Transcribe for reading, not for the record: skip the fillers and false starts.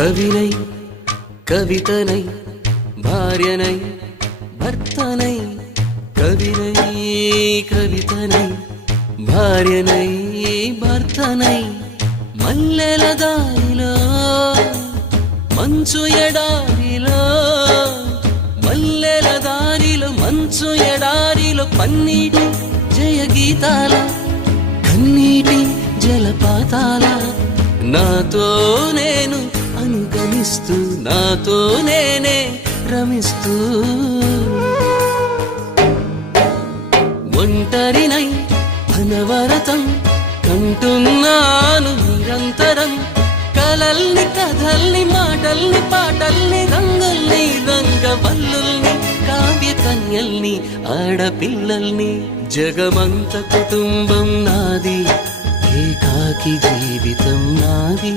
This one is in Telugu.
కవినై కవితనై భార్యనై భర్తనై కవినై కవితనై భార్యనై భర్తనై మల్లెల దారిలో మంచు ఎడారిలో మల్లెల దారిలో మంచు ఎడారిలో పన్నీటి జయ గీతాల కన్నీటి జలపాతాల నాతో నేను అనుగమిస్తూ నాతో నేనే రమిస్తూ ఒంటరినై అనవరతం కంటున్నాను నిరంతరం కలల్ని కథల్ని మాటల్ని పాటల్ని రంగుల్ని రంగవల్లుల్ని కావ్య కన్యల్ని ఆడపిల్లల్ని జగమంత కుటుంబం నాది ఏకాకి జీవితం నాది